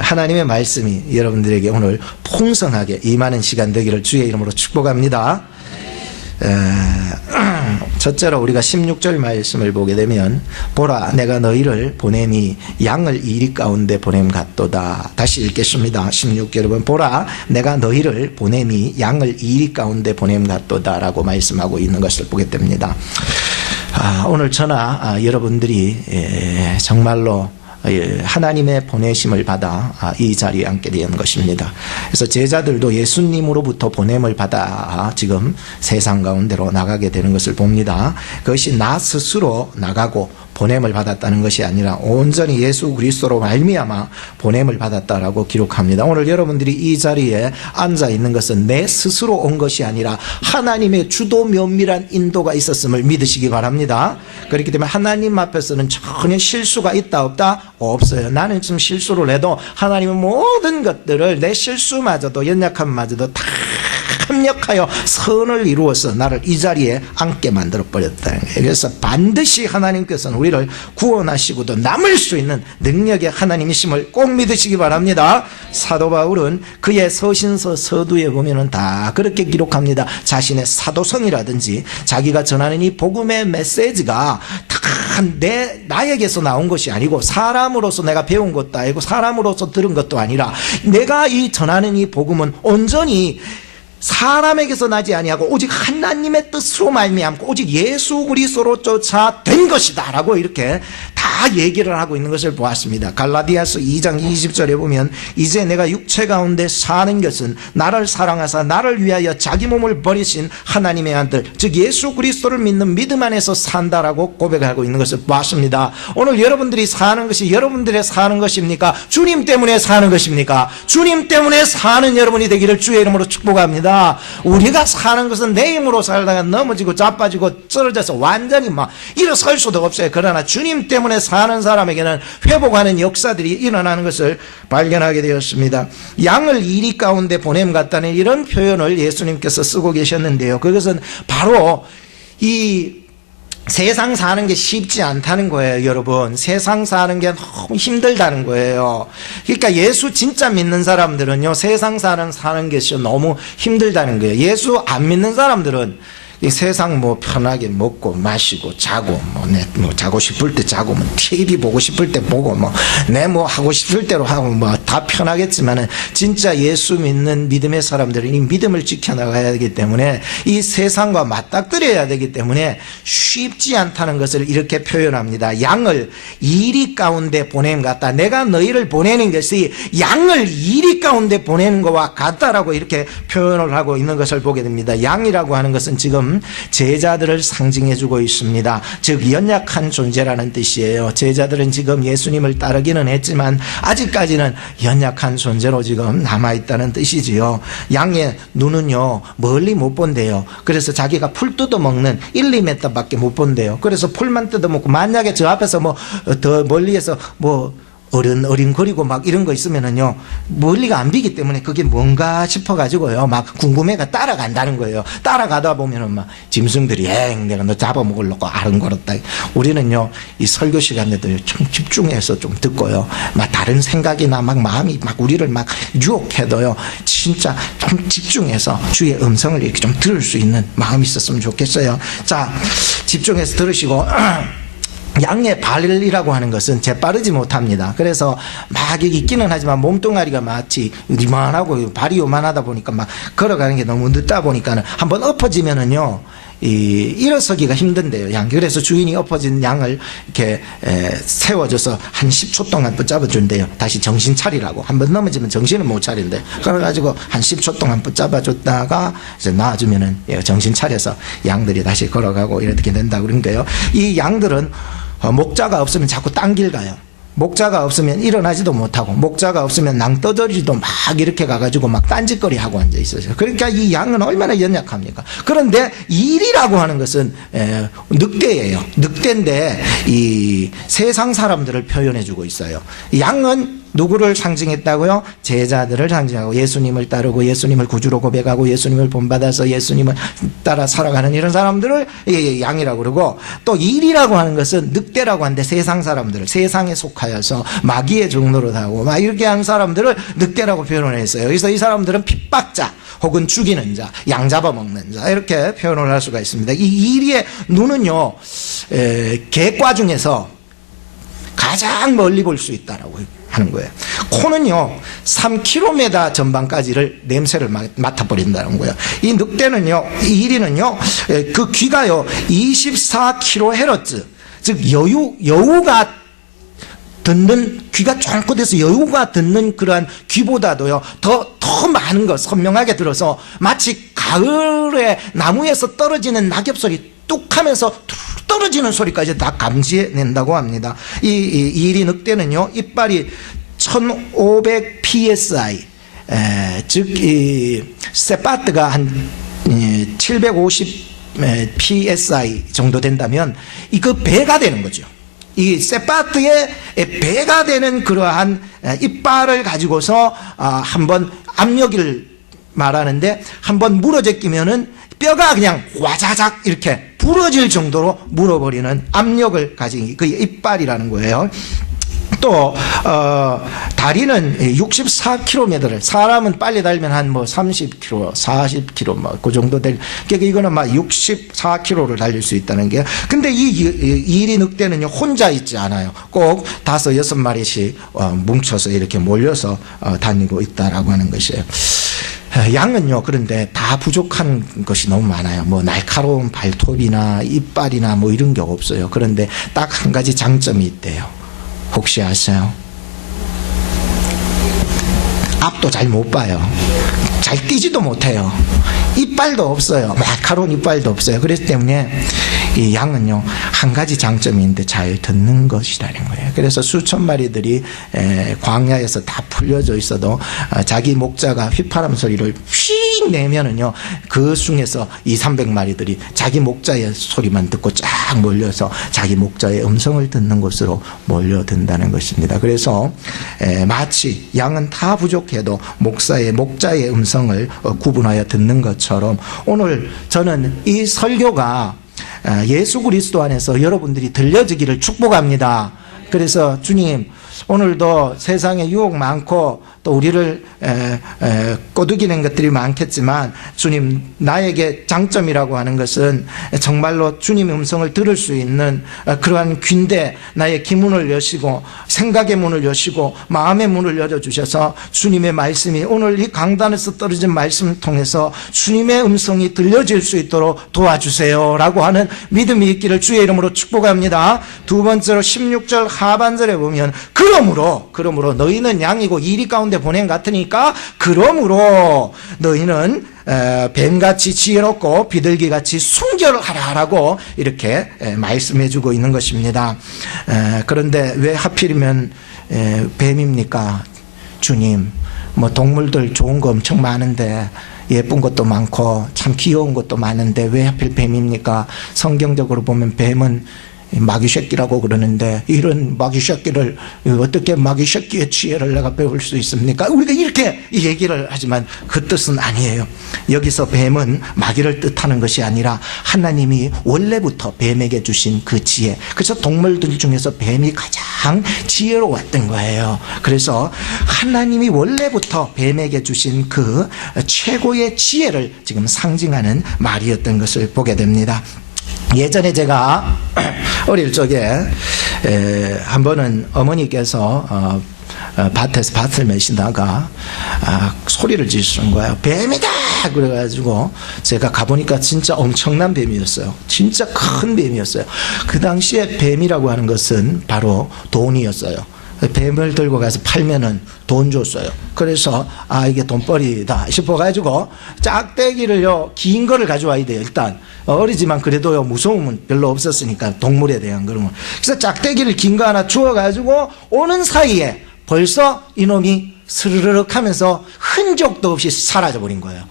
하나님의 말씀이 여러분들에게 오늘 풍성하게 임하는 시간 되기를 주의 이름으로 축복합니다. 첫째로 우리가 16절 말씀을 보게 되면 보라 내가 너희를 보냄이 양을 이리 가운데 보냄 같도다. 다시 읽겠습니다. 16절 보면 보라 내가 너희를 보냄이 양을 이리 가운데 보냄 같도다 라고 말씀하고 있는 것을 보게 됩니다. 오늘 저나 여러분들이 정말로 하나님의 보내심을 받아 이 자리에 앉게 된 것입니다. 그래서 제자들도 예수님으로부터 보냄을 받아 지금 세상 가운데로 나가게 되는 것을 봅니다. 그것이 나 스스로 나가고 보냄을 받았다는 것이 아니라 온전히 예수 그리스도로 말미암아 보냄을 받았다라고 기록합니다. 오늘 여러분들이 이 자리에 앉아 있는 것은 내 스스로 온 것이 아니라 하나님의 주도 면밀한 인도가 있었음을 믿으시기 바랍니다. 그렇기 때문에 하나님 앞에서는 전혀 실수가 있다 없다? 없어요. 나는 지금 실수를 해도 하나님은 모든 것들을 내 실수마저도 연약함마저도 다 협력하여 선을 이루어서 나를 이 자리에 앉게 만들어 버렸다는 거예요. 그래서 반드시 하나님께서는 우리를 구원하시고도 남을 수 있는 능력의 하나님이심을 꼭 믿으시기 바랍니다. 사도 바울은 그의 서신서 서두에 보면은 다 그렇게 기록합니다. 자신의 사도성이라든지 자기가 전하는 이 복음의 메시지가 다 나에게서 나온 것이 아니고 사람으로서 내가 배운 것도 아니고 사람으로서 들은 것도 아니라 내가 이 전하는 이 복음은 온전히 사람에게서 나지 아니하고 오직 하나님의 뜻으로 말미암고 오직 예수 그리스도로 쫓아 된 것이다 라고 이렇게 다 얘기를 하고 있는 것을 보았습니다. 갈라디아서 2장 20절에 보면 이제 내가 육체 가운데 사는 것은 나를 사랑하사 나를 위하여 자기 몸을 버리신 하나님의 아들 즉 예수 그리스도를 믿는 믿음 안에서 산다라고 고백하고 있는 것을 보았습니다. 오늘 여러분들이 사는 것이 여러분들의 사는 것입니까? 주님 때문에 사는 것입니까? 주님 때문에 사는 여러분이 되기를 주의 이름으로 축복합니다. 우리가 사는 것은 내 힘으로 살다가 넘어지고 자빠지고 쓰러져서 완전히 막 일어설 수도 없어요. 그러나 주님 때문에 사는 사람에게는 회복하는 역사들이 일어나는 것을 발견하게 되었습니다. 양을 이리 가운데 보냄 같다는 이런 표현을 예수님께서 쓰고 계셨는데요. 그것은 바로 이 세상 사는 게 쉽지 않다는 거예요, 여러분. 세상 사는 게 너무 힘들다는 거예요. 그러니까 예수 진짜 믿는 사람들은요, 세상 사는 것이 너무 힘들다는 거예요. 예수 안 믿는 사람들은 이 세상 뭐 편하게 먹고 마시고 자고 뭐 자고 싶을 때 자고 뭐 TV 보고 싶을 때 보고 내 뭐 하고 싶을 대로 하고 뭐 다 편하겠지만은 진짜 예수 믿는 믿음의 사람들은 이 믿음을 지켜나가야 되기 때문에 이 세상과 맞닥뜨려야 되기 때문에 쉽지 않다는 것을 이렇게 표현합니다. 양을 이리 가운데 보냄 같다. 내가 너희를 보내는 것이 양을 이리 가운데 보내는 것과 같다라고 이렇게 표현을 하고 있는 것을 보게 됩니다. 양이라고 하는 것은 지금 제자들을 상징해주고 있습니다. 즉 연약한 존재라는 뜻이에요. 제자들은 지금 예수님을 따르기는 했지만 아직까지는 연약한 존재로 지금 남아있다는 뜻이지요. 양의 눈은요 멀리 못 본대요. 그래서 자기가 풀 뜯어먹는 1, 2m밖에 못 본대요. 그래서 풀만 뜯어먹고 만약에 저 앞에서 뭐 더 멀리에서 뭐 어린거리고 막 이런 거 있으면은요 멀리가 안 비기 때문에 그게 뭔가 싶어가지고요 막 궁금해가 따라간다는 거예요. 따라가다 보면은 막 짐승들이 내가 너 잡아먹으려고 아른거렸다. 우리는요 이 설교 시간에도 좀 집중해서 좀 듣고요 막 다른 생각이나 막 마음이 막 우리를 막 유혹해도요 진짜 좀 집중해서 주의 음성을 이렇게 좀 들을 수 있는 마음이 있었으면 좋겠어요. 자, 집중해서 들으시고 양의 발이라고 하는 것은 재빠르지 못합니다. 그래서 막 있기는 하지만 몸뚱아리가 마치 이만하고 발이 요만하다 보니까 막 걸어가는 게 너무 늦다 보니까는 한번 엎어지면은요 일어서기가 힘든데요. 양. 그래서 주인이 엎어진 양을 이렇게 세워줘서 한 10초 동안 붙잡아 준대요. 다시 정신 차리라고. 한번 넘어지면 정신을 못 차린대. 그래가지고 한 10초 동안 붙잡아 줬다가 이제 놔주면은 정신 차려서 양들이 다시 걸어가고 이렇게 된다 그런 거예요. 이 양들은 목자가 없으면 자꾸 딴 길 가요. 목자가 없으면 일어나지도 못하고 목자가 없으면 낭떠러지도 막 이렇게 가가지고 막 딴짓거리 하고 앉아 있어요. 그러니까 이 양은 얼마나 연약합니까? 그런데 일이라고 하는 것은 늑대예요. 늑대인데 이 세상 사람들을 표현해주고 있어요. 양은 누구를 상징했다고요? 제자들을 상징하고 예수님을 따르고 예수님을 구주로 고백하고 예수님을 본받아서 예수님을 따라 살아가는 이런 사람들을 양이라고 그러고, 또 일이라고 하는 것은 늑대라고 하는데 세상 사람들을, 세상에 속하여서 마귀의 종로로 하고 막 이렇게 하는 사람들을 늑대라고 표현을 했어요. 그래서 이 사람들은 핍박자 혹은 죽이는 자, 양 잡아먹는 자, 이렇게 표현을 할 수가 있습니다. 이 이리의 눈은요, 객과 중에서 가장 멀리 볼 수 있다라고 하는 거예요. 코는요, 3km 전방까지를 냄새를 맡아버린다는 거예요. 이 늑대는요, 이 이리는요, 그 귀가요, 24kHz, 즉 여우가 듣는, 귀가 쫑긋해서 여우가 듣는 그러한 귀보다도요 더 많은 것, 선명하게 들어서 마치 가을에 나무에서 떨어지는 낙엽소리 뚝 하면서 떨어지는 소리까지 다 감지해낸다고 합니다. 이 이리 늑대는요, 이빨이 1500 psi, 즉 이 세파트가 한 750 psi 정도 된다면 이거 배가 되는 거죠. 이 세파트의 배가 되는 그러한 이빨을 가지고서 한번 압력을 말하는데, 한번 물어제끼면은 뼈가 그냥 와자작 이렇게 부러질 정도로 물어버리는 압력을 가진 그 이빨이라는 거예요. 또 다리는 64km를, 사람은 빨리 달면 한 뭐 30km, 40km 뭐 그 정도 될, 그러니까 이거는 막 64km를 달릴 수 있다는 게. 근데 이 이리 늑대는요, 혼자 있지 않아요. 꼭 5, 6마리씩 뭉쳐서 이렇게 몰려서 다니고 있다라고 하는 것이에요. 양은요, 그런데 다 부족한 것이 너무 많아요. 뭐 날카로운 발톱이나 이빨이나 뭐 이런 게 없어요. 그런데 딱 한 가지 장점이 있대요. 혹시 아세요? 앞도 잘 못 봐요. 잘 뛰지도 못해요. 이빨도 없어요. 날카로운 이빨도 없어요. 그렇기 때문에 이 양은요, 한 가지 장점이 있는데 잘 듣는 것이라는 거예요. 그래서 수천 마리들이 광야에서 다 풀려져 있어도 자기 목자가 휘파람 소리를 휙 내면은요, 그 중에서 200~300마리들이 자기 목자의 소리만 듣고 쫙 몰려서 자기 목자의 음성을 듣는 곳으로 몰려든다는 것입니다. 그래서 마치 양은 다 부족해도 목자의 음성을 구분하여 듣는 것처럼, 오늘 저는 이 설교가 예수 그리스도 안에서 여러분들이 들려지기를 축복합니다. 그래서 주님, 오늘도 세상에 유혹 많고 또 우리를 꼬드기는 것들이 많겠지만, 주님, 나에게 장점이라고 하는 것은 정말로 주님의 음성을 들을 수 있는 그러한 귀인데, 나의 기문을 여시고 생각의 문을 여시고 마음의 문을 열어주셔서 주님의 말씀이 오늘 이 강단에서 떨어진 말씀을 통해서 주님의 음성이 들려질 수 있도록 도와주세요 라고 하는 믿음이 있기를 주의 이름으로 축복합니다. 두 번째로 16절 하반절에 보면, 그러므로 너희는 양이고 이리 가운데 보냄 같으니까, 그러므로 너희는 뱀같이 지혜롭고 비둘기같이 순결하라라고 이렇게 말씀해주고 있는 것입니다. 그런데 왜 하필이면 뱀입니까? 주님, 뭐 동물들 좋은 거 엄청 많은데, 예쁜 것도 많고 참 귀여운 것도 많은데 왜 하필 뱀입니까? 성경적으로 보면 뱀은 마귀 새끼라고 그러는데, 이런 마귀 새끼를 어떻게 마귀 새끼의 지혜를 내가 배울 수 있습니까? 우리가 이렇게 얘기를 하지만 그 뜻은 아니에요. 여기서 뱀은 마귀를 뜻하는 것이 아니라 하나님이 원래부터 뱀에게 주신 그 지혜, 그래서 동물들 중에서 뱀이 가장 지혜로웠던 거예요. 그래서 하나님이 원래부터 뱀에게 주신 그 최고의 지혜를 지금 상징하는 말이었던 것을 보게 됩니다. 예전에 제가 어릴 적에 한 번은 어머니께서 밭에서 밭을 메시다가 소리를 지르시는 거예요. 뱀이다! 그래가지고 제가 가보니까 진짜 엄청난 뱀이었어요. 진짜 큰 뱀이었어요. 그 당시에 뱀이라고 하는 것은 바로 돈이었어요. 뱀을 들고 가서 팔면은 돈 줬어요. 그래서 이게 돈벌이다 싶어가지고 짝대기를요, 긴 거를 가져와야 돼요. 일단 어리지만 그래도요, 무서움은 별로 없었으니까, 동물에 대한 그런 거. 그래서 짝대기를 긴 거 하나 주워가지고 오는 사이에 벌써 이놈이 스르륵 하면서 흔적도 없이 사라져 버린 거예요.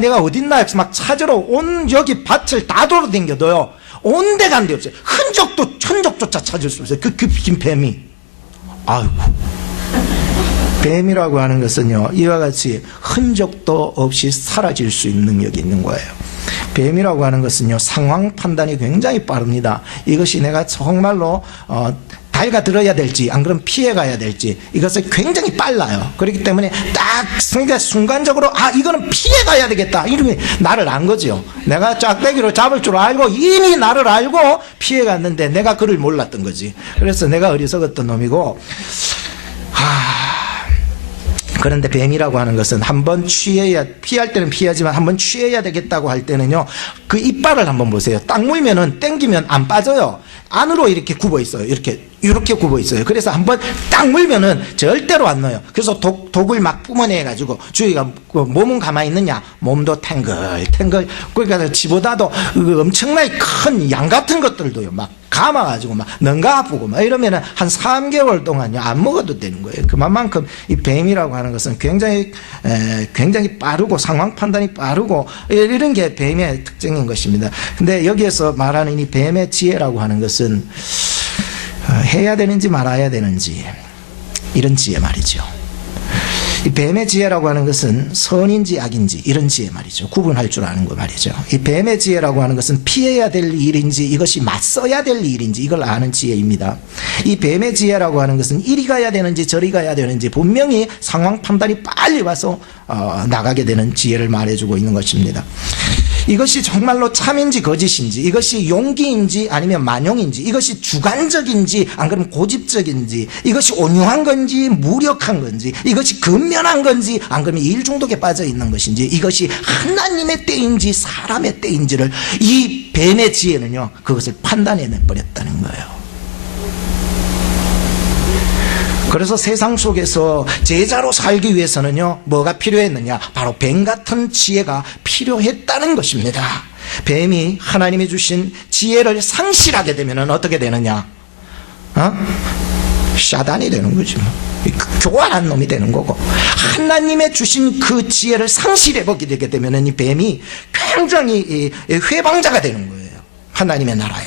내가 어딨나 막 찾으러 온 여기 밭을 다 돌아다녀도요, 온 데 간 데 없어요. 흔적조차 찾을 수 없어요. 그 긴 뱀이. 아이고, 뱀이라고 하는 것은요, 이와 같이 흔적도 없이 사라질 수 있는 능력이 있는 거예요. 뱀이라고 하는 것은요, 상황 판단이 굉장히 빠릅니다. 이것이 내가 정말로 달가들어야 될지 안 그러면 피해가야 될지, 이것을 굉장히 빨라요. 그렇기 때문에 딱 순간적으로 이거는 피해가야 되겠다 이러면 나를 안 거죠. 내가 짝대기로 잡을 줄 알고 이미 나를 알고 피해갔는데 내가 그를 몰랐던 거지. 그래서 내가 어리석었던 놈이고, 그런데 뱀이라고 하는 것은 한번 피할 때는 피하지만 한번 취해야 되겠다고 할 때는요, 그 이빨을 한번 보세요. 딱 물면은 땡기면 안 빠져요. 안으로 이렇게 굽어 있어요. 이렇게 굽어 있어요. 그래서 한번 딱 물면은 절대로 안 넣어요. 그래서 독을 막 뿜어내가지고, 주위가 몸은 가만히 있느냐? 몸도 탱글탱글. 그러니까 지보다도 엄청나게 큰 양 같은 것들도요, 막 감아가지고 막 능가 아프고 막 이러면은 한 3개월 동안요, 안 먹어도 되는 거예요. 그만큼 이 뱀이라고 하는 것은 굉장히 빠르고 상황 판단이 빠르고 이런 게 뱀의 특징인 것입니다. 근데 여기에서 말하는 이 뱀의 지혜라고 하는 것은 해야 되는지 말아야 되는지, 이런 지혜 말이죠. 이 뱀의 지혜라고 하는 것은 선인지 악인지 이런 지혜 말이죠. 구분할 줄 아는 거 말이죠. 이 뱀의 지혜라고 하는 것은 피해야 될 일인지 이것이 맞서야 될 일인지 이걸 아는 지혜입니다. 이 뱀의 지혜라고 하는 것은 이리 가야 되는지 저리 가야 되는지 분명히 상황 판단이 빨리 와서 나가게 되는 지혜를 말해주고 있는 것입니다. 이것이 정말로 참인지 거짓인지, 이것이 용기인지 아니면 만용인지, 이것이 주관적인지 안 그러면 고집적인지, 이것이 온유한 건지 무력한 건지, 이것이 근면한 건지 안 그러면 일 중독에 빠져 있는 것인지, 이것이 하나님의 때인지 사람의 때인지를 이 뱀의 지혜는요, 그것을 판단해내 버렸다는 거예요. 그래서 세상 속에서 제자로 살기 위해서는요, 뭐가 필요했느냐? 바로 뱀 같은 지혜가 필요했다는 것입니다. 뱀이 하나님이 주신 지혜를 상실하게 되면 어떻게 되느냐? 샤단이 되는 거지 뭐. 교활한 놈이 되는 거고, 하나님의 주신 그 지혜를 상실해보게 되게 되면 이 뱀이 굉장히 회방자가 되는 거예요, 하나님의 나라에.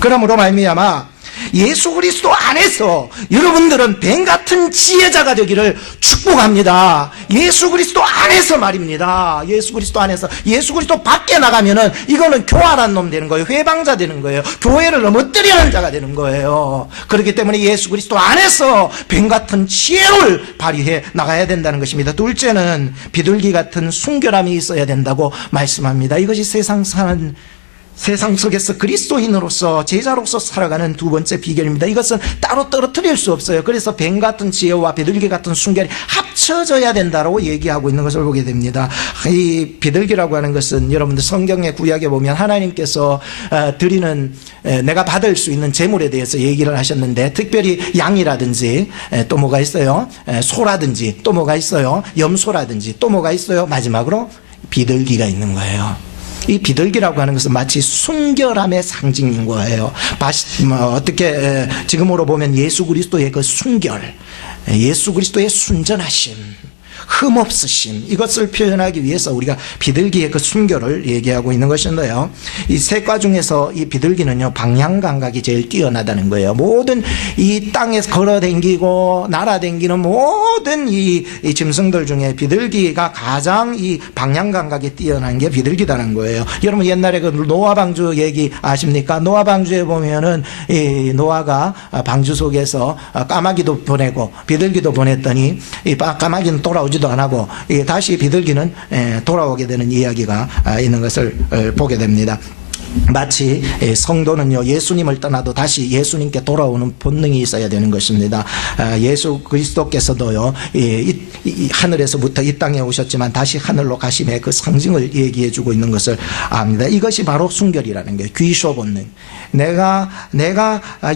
그러므로 말미암아 예수 그리스도 안에서 여러분들은 뱀 같은 지혜자가 되기를 축복합니다. 예수 그리스도 안에서 말입니다. 예수 그리스도 안에서. 예수 그리스도 밖에 나가면은 이거는 교활한 놈 되는 거예요. 회방자 되는 거예요. 교회를 넘어뜨리는 자가 되는 거예요. 그렇기 때문에 예수 그리스도 안에서 뱀 같은 지혜를 발휘해 나가야 된다는 것입니다. 둘째는 비둘기 같은 순결함이 있어야 된다고 말씀합니다. 이것이 세상 속에서 그리스도인으로서 제자로서 살아가는 두 번째 비결입니다. 이것은 따로 떨어뜨릴 수 없어요. 그래서 뱀 같은 지혜와 비둘기 같은 순결이 합쳐져야 된다고 얘기하고 있는 것을 보게 됩니다. 이 비둘기라고 하는 것은 여러분들 성경의 구약에 보면 하나님께서 드리는, 내가 받을 수 있는 재물에 대해서 얘기를 하셨는데, 특별히 양이라든지 또 뭐가 있어요? 소라든지 또 뭐가 있어요? 염소라든지 또 뭐가 있어요? 마지막으로 비둘기가 있는 거예요. 이 비둘기라고 하는 것은 마치 순결함의 상징인 거예요. 어떻게 지금으로 보면 예수 그리스도의 그 순결, 예수 그리스도의 순전하심, 흠없으심, 이것을 표현하기 위해서 우리가 비둘기의 그 순결을 얘기하고 있는 것인데요, 이 색과 중에서 이 비둘기는요, 방향 감각이 제일 뛰어나다는 거예요. 모든 이 땅에서 걸어다니고 날아다니는 모든 이 짐승들 중에 비둘기가 가장 이 방향 감각이 뛰어난 게 비둘기다는 거예요. 여러분 옛날에 그 노아 방주 얘기 아십니까? 노아 방주에 보면은 이 노아가 방주 속에서 까마귀도 보내고 비둘기도 보냈더니 이 까마귀는 돌아오지도 안 하고 다시 비둘기는 돌아오게 되는 이야기가 있는 것을 보게 됩니다. 마치 성도는요, 예수님을 떠나도 다시 예수님께 돌아오는 본능이 있어야 되는 것입니다. 예수 그리스도께서도요, 이 하늘에서부터 이 땅에 오셨지만 다시 하늘로 가심의 그 상징을 얘기해 주고 있는 것을 압니다. 이것이 바로 순결이라는 거예요. 귀쇼 본능. 내가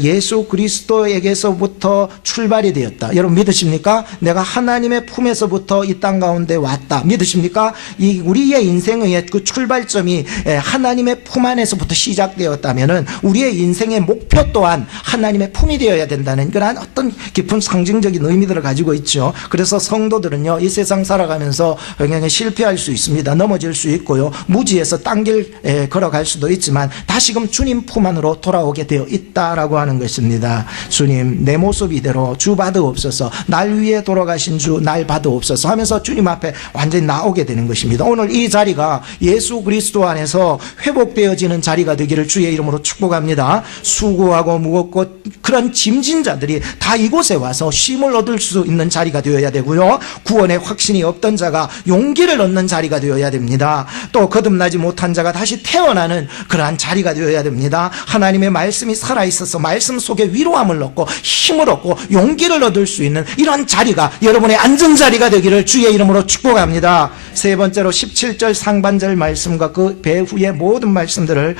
예수 그리스도에게서부터 출발이 되었다. 여러분 믿으십니까? 내가 하나님의 품에서부터 이 땅 가운데 왔다. 믿으십니까? 우리의 인생의 그 출발점이 하나님의 품 안에서부터 시작되었다면은 우리의 인생의 목표 또한 하나님의 품이 되어야 된다는 그런 어떤 깊은 상징적인 의미들을 가지고 있죠. 그래서 성도들은요, 이 세상 살아가면서 굉장히 실패할 수 있습니다. 넘어질 수 있고요, 무지에서 딴 길 걸어갈 수도 있지만 다시금 주님 품 안으로 모습으로 돌아오게 되어 있다라고 하는 것입니다. 주님, 내 모습 이대로 주 받으옵소서, 날 위해 돌아가신 주 날 받으옵소서 하면서 주님 앞에 완전히 나오게 되는 것입니다. 오늘 이 자리가 예수 그리스도 안에서 회복되어지는 자리가 되기를 주의 이름으로 축복합니다. 수고하고 무겁고 그런 짐진 자들이 다 이곳에 와서 쉼을 얻을 수 있는 자리가 되어야 되고요, 구원의 확신이 없던 자가 용기를 얻는 자리가 되어야 됩니다. 또 거듭나지 못한 자가 다시 태어나는 그러한 자리가 되어야 됩니다. 하나님의 말씀이 살아있어서 말씀 속에 위로함을 얻고 힘을 얻고 용기를 얻을 수 있는 이러한 자리가 여러분의 안전자리가 되기를 주의 이름으로 축복합니다. 세 번째로 17절 상반절 말씀과 그 배후의 모든 말씀을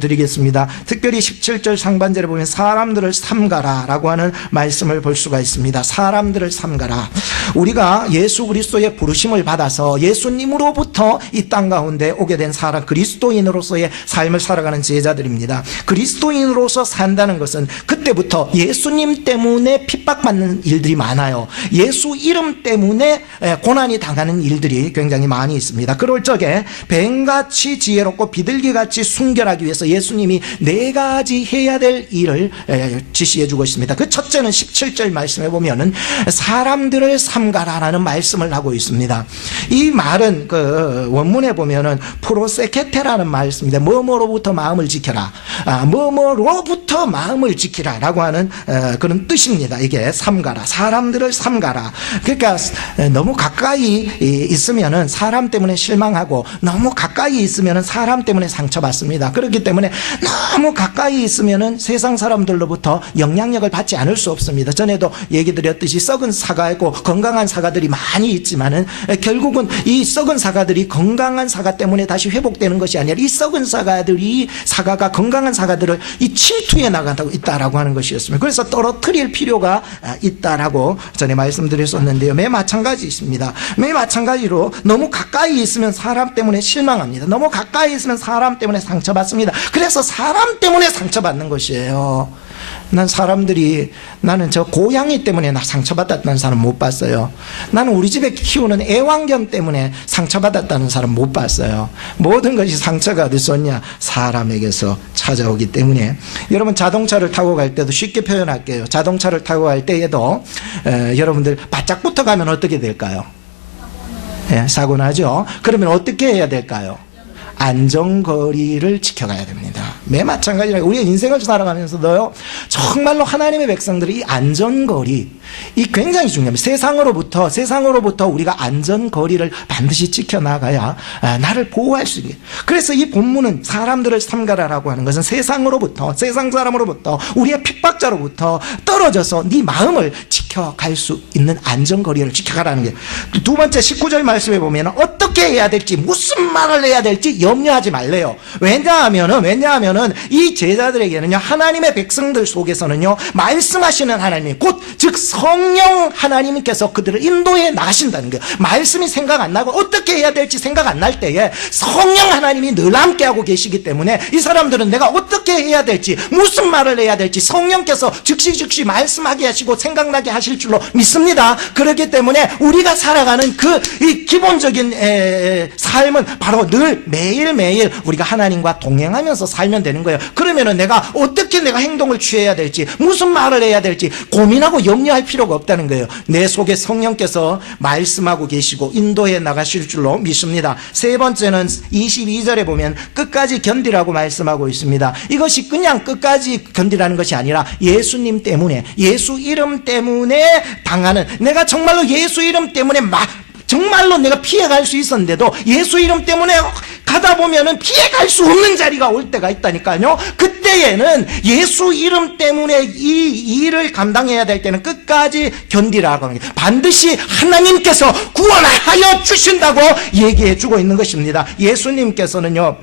드리겠습니다. 특별히 17절 상반절에 보면 사람들을 삼가라 라고 하는 말씀을 볼 수가 있습니다. 사람들을 삼가라. 우리가 예수 그리스도의 부르심을 받아서 예수님으로부터 이 땅 가운데 오게 된 사람, 그리스도인으로서의 삶을 살아가는 제자들입니다. 그리스도인으로서 산다는 것은 그때부터 예수님 때문에 핍박받는 일들이 많아요. 예수 이름 때문에 고난이 당하는 일들이 굉장히 많이 있습니다. 그럴 적에 뱀같이 지혜롭고 비둘기같이 순결하기 위해서 예수님이 4가지 해야 될 일을 지시해 주고 있습니다. 그 첫째는 17절 말씀에 보면은 사람들을 삼가라라는 말씀을 하고 있습니다. 이 말은 그 원문에 보면은 프로세케테라는 말씀입니다. 뭐뭐로부터 마음을 지켜라, 뭐뭐로부터 마음을 지키라 라고 하는 그런 뜻입니다. 이게 삼가라, 사람들을 삼가라. 그러니까 너무 가까이 있으면은 사람 때문에 실망하고, 너무 가까이 있으면은 사람 때문에 상처받습니다. 그렇기 때문에 너무 가까이 있으면은 세상 사람들로부터 영향력을 받지 않을 수 없습니다. 전에도 얘기 드렸듯이 썩은 사과이고 건강한 사과들이 많이 있지만은 결국은 이 썩은 사과들이 건강한 사과 때문에 다시 회복되는 것이 아니라 이 썩은 사과가 건강한 사과들을 이 침투해 나간다고 있다라고 하는 것이었습니다. 그래서 떨어뜨릴 필요가 있다라고 전에 말씀드렸었는데요. 매 마찬가지 있습니다. 매 마찬가지로 너무 가까이 있으면 사람 때문에 실망합니다. 너무 가까이 있으면 사람 때문에 상처받습니다. 그래서 사람 때문에 상처받는 것이에요. 나는 저 고양이 때문에 나 상처받았다는 사람 못 봤어요. 나는 우리 집에 키우는 애완견 때문에 상처받았다는 사람 못 봤어요. 모든 것이 상처가 어디서 오냐? 사람에게서 찾아오기 때문에. 여러분, 자동차를 타고 갈 때도 쉽게 표현할게요. 자동차를 타고 갈 때에도 여러분들 바짝 붙어가면 어떻게 될까요? 사고 나죠. 그러면 어떻게 해야 될까요? 안전거리를 지켜가야 됩니다. 매 마찬가지로 우리의 인생을 살아가면서도요, 정말로 하나님의 백성들이 이 안전거리, 이 굉장히 중요합니다. 세상으로부터 우리가 안전거리를 반드시 지켜나가야 나를 보호할 수 있게. 그래서 이 본문은 사람들을 삼가라라고 하는 것은 세상 사람으로부터, 우리의 핍박자로부터 떨어져서 네 마음을 지켜갈 수 있는 안전거리를 지켜가라는 게. 두 번째 19절 말씀에 보면 어떻게 해야 될지, 무슨 말을 해야 될지 염려하지 말래요. 왜냐하면은 이 제자들에게는요, 하나님의 백성들 속에서는요, 말씀하시는 하나님, 즉 성령 하나님께서 그들을 인도해 나가신다는 거예요. 말씀이 생각 안 나고 어떻게 해야 될지 생각 안 날 때에 성령 하나님이 늘 함께하고 계시기 때문에 이 사람들은 내가 어떻게 해야 될지, 무슨 말을 해야 될지 성령께서 즉시 말씀하게 하시고 생각나게 하실 줄로 믿습니다. 그렇기 때문에 우리가 살아가는 이 기본적인 삶은 바로 늘 매일매일 우리가 하나님과 동행하면서 살면 되는 거예요. 그러면은 내가 어떻게 행동을 취해야 될지, 무슨 말을 해야 될지 고민하고 염려할 필요가 없다는 거예요. 내 속에 성령께서 말씀하고 계시고 인도해 나가실 줄로 믿습니다. 세 번째는 22절에 보면 끝까지 견디라고 말씀하고 있습니다. 이것이 그냥 끝까지 견디라는 것이 아니라 예수님 때문에, 예수 이름 때문에 당하는, 내가 정말로 예수 이름 때문에 정말로 내가 피해갈 수 있었는데도 예수 이름 때문에 가다 보면은 피해갈 수 없는 자리가 올 때가 있다니까요. 그때에는 예수 이름 때문에 이 일을 감당해야 될 때는 끝까지 견디라고 하는 게, 반드시 하나님께서 구원하여 주신다고 얘기해 주고 있는 것입니다. 예수님께서는요,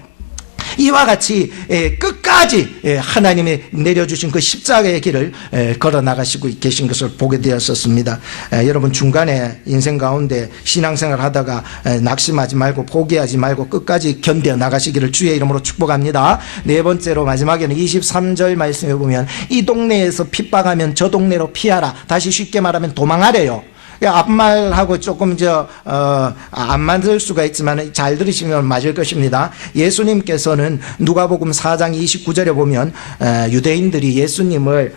이와 같이 끝까지 하나님이 내려주신 그 십자가의 길을 걸어 나가시고 계신 것을 보게 되었었습니다. 여러분, 중간에 인생 가운데 신앙생활 하다가 낙심하지 말고 포기하지 말고 끝까지 견뎌 나가시기를 주의 이름으로 축복합니다. 네 번째로 마지막에는 23절 말씀에 보면 이 동네에서 핍박하면 저 동네로 피하라. 다시 쉽게 말하면 도망하래요. 앞말하고 조금 안 맞을 수가 있지만 잘 들으시면 맞을 것입니다. 예수님께서는 누가복음 4장 29절에 보면 유대인들이 예수님을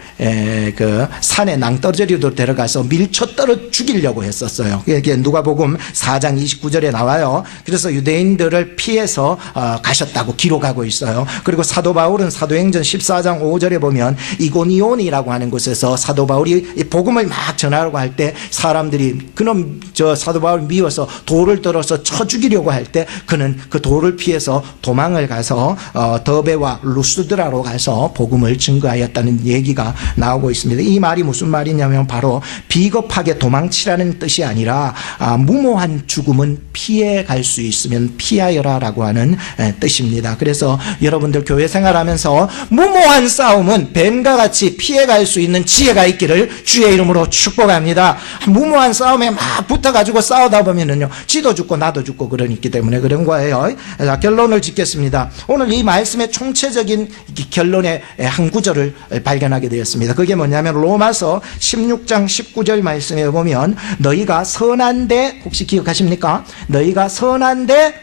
그 산에 낭떠러지로 데려가서 밀쳐 떨어 죽이려고 했었어요. 이게 누가복음 4장 29절에 나와요. 그래서 유대인들을 피해서 가셨다고 기록하고 있어요. 그리고 사도 바울은 사도행전 14장 5절에 보면 이고니온이라고 하는 곳에서 사도 바울이 복음을 막 전하려고 할 때 사람들이 그놈 사도 바울 미워서 돌을 들어서 쳐 죽이려고 할 때 그는 그 돌을 피해서 도망을 가서 더베와 루스드라로 가서 복음을 증거하였다는 얘기가 나오고 있습니다. 이 말이 무슨 말이냐면 바로 비겁하게 도망치라는 뜻이 아니라 무모한 죽음은 피해 갈 수 있으면 피하여라라고 하는 뜻입니다. 그래서 여러분들 교회 생활하면서 무모한 싸움은 뱀과 같이 피해 갈 수 있는 지혜가 있기를 주의 이름으로 축복합니다. 무모한 싸움에 막 붙어가지고 싸우다 보면은요, 지도 죽고 나도 죽고 그러기 때문에 그런 거예요. 자, 결론을 짓겠습니다. 오늘 이 말씀의 총체적인 결론의 한 구절을 발견하게 되었습니다. 그게 뭐냐면 로마서 16장 19절 말씀에 보면 너희가 선한데, 혹시 기억하십니까? 너희가 선한데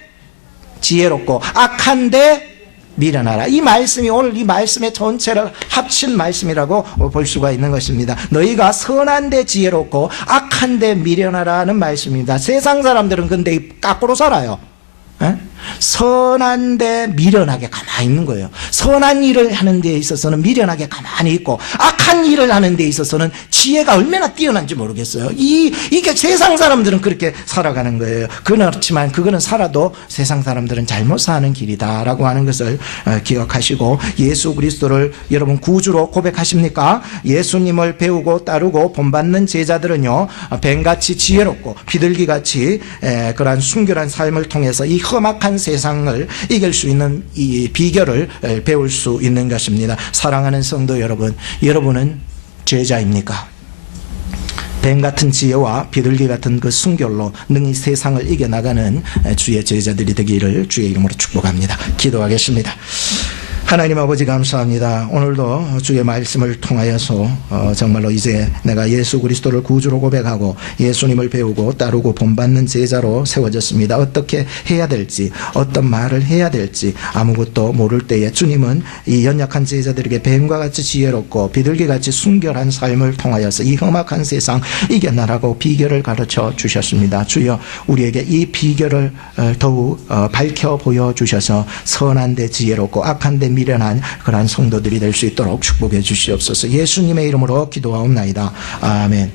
지혜롭고 악한데 미련하라. 이 말씀이 오늘 이 말씀의 전체를 합친 말씀이라고 볼 수가 있는 것입니다. 너희가 선한데 지혜롭고 악한데 미련하라는 말씀입니다. 세상 사람들은 근데 까꾸로 살아요. 선한데 미련하게 가만히 있는 거예요. 선한 일을 하는 데 있어서는 미련하게 가만히 있고, 악한 일을 하는 데 있어서는 지혜가 얼마나 뛰어난지 모르겠어요. 이게 세상 사람들은 그렇게 살아가는 거예요. 그렇지만 그거는 살아도 세상 사람들은 잘못 사는 길이다라고 하는 것을 기억하시고, 예수 그리스도를 여러분 구주로 고백하십니까? 예수님을 배우고 따르고 본받는 제자들은요, 뱀같이 지혜롭고 비둘기같이 그러한 순결한 삶을 통해서 이 험악한 세상을 이길 수 있는 이 비결을 배울 수 있는 것입니다. 사랑하는 성도 여러분, 여러분은 제자입니까? 뱀 같은 지혜와 비둘기 같은 그 순결로 능히 세상을 이겨나가는 주의 제자들이 되기를 주의 이름으로 축복합니다. 기도하겠습니다. 하나님 아버지 감사합니다. 오늘도 주의 말씀을 통하여서 정말로 이제 내가 예수 그리스도를 구주로 고백하고 예수님을 배우고 따르고 본받는 제자로 세워졌습니다. 어떻게 해야 될지, 어떤 말을 해야 될지 아무것도 모를 때에 주님은 이 연약한 제자들에게 뱀과 같이 지혜롭고 비둘기같이 순결한 삶을 통하여서 이 험악한 세상 이겨나라고 비결을 가르쳐 주셨습니다. 주여, 우리에게 이 비결을 더욱 밝혀 보여주셔서 선한데 지혜롭고 악한데 미련한 그러한 성도들이 될 수 있도록 축복해 주시옵소서. 예수님의 이름으로 기도하옵나이다. 아멘.